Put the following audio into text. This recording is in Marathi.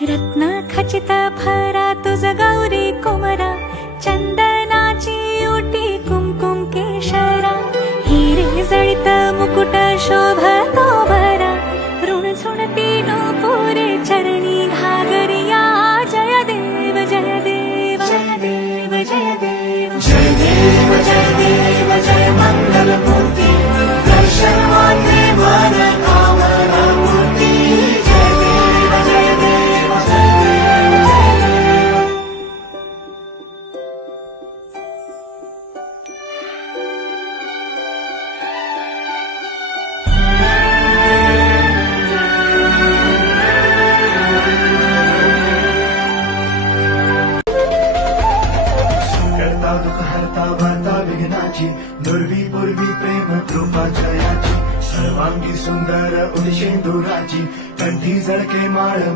रत्न खचित फरा तुझ गौरी कुमरा, चंदनाची ओटी कुमकुम केशरा, हिरे जळित मुकुट शोभतो भरा, ऋण झुणती नूपुरे चरणी घागरिया, जय देव जय देव जय देव जय देव जय देव जय देव जय मंगल मूर्ती, दर्शन मात्रे मन कामना मूर्ती, जय देव जय देव जय देव जय देव। करता दुःख हरता वार्ता विघ्नाची, दुर्वी पूर्वी प्रेम कृपा जयाची, सर्वांगी सुंदर उदिशेंदुराची, कंठी जळके माळ